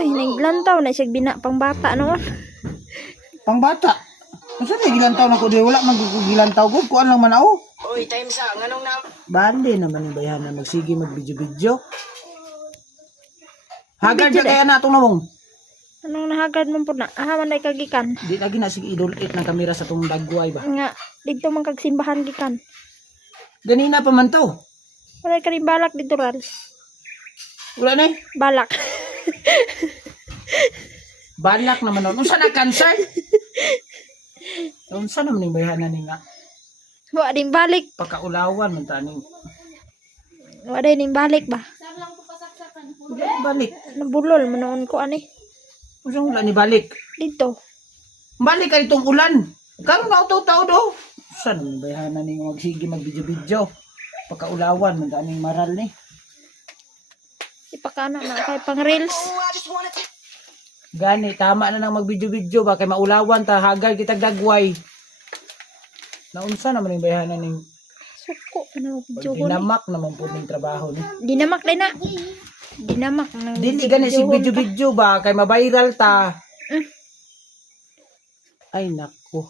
Uy, naglantaw na siya bina pang bata noon. Pangbata. Unsa na gilantaw na ko di wala man gilantaw ko kuan lang man ako. Oy, time sa nganong na. Bali naman yung bayanan magsige magbidyo-bidyo. Hagad Video ka kaya natong nawong. Anong nahagad mo po na? Aha, man ay kagikan. Di lagi na sige idol-it ng kamera sa tong dagway ba. Nga, dito man kagsimbahan gikan. Ganina pa man to. Wala ka rin balak dito, Ral. Wala na eh. Balak. Balak naman nun. Unsa na cancer? Unsa naman yung bayanan ni nga? Wala din balik. Pakaulawan man taning. Wala din balik ba? Balik. Nabulol, manoon ko ani. Unsa wala ni balik? Dito. Balik ka itong ulan. Karon na tao do. Saan yung bayanan ni magsige magbidyo-bidyo? Pakaulawan man taning maral ni. Ipakana na kay pang reels. Gani, tama na nang magbidyo-bidyo ba kay maulawan ta hagad kitag dagway. Naunsa naman yung bayanan ni Suko, ano video ko ni. dinamak naman po ng trabaho ni. Dinamak din na. Dinamak nang Dili gani si video-video ba kay mabiral ta. Mm. Ay nako.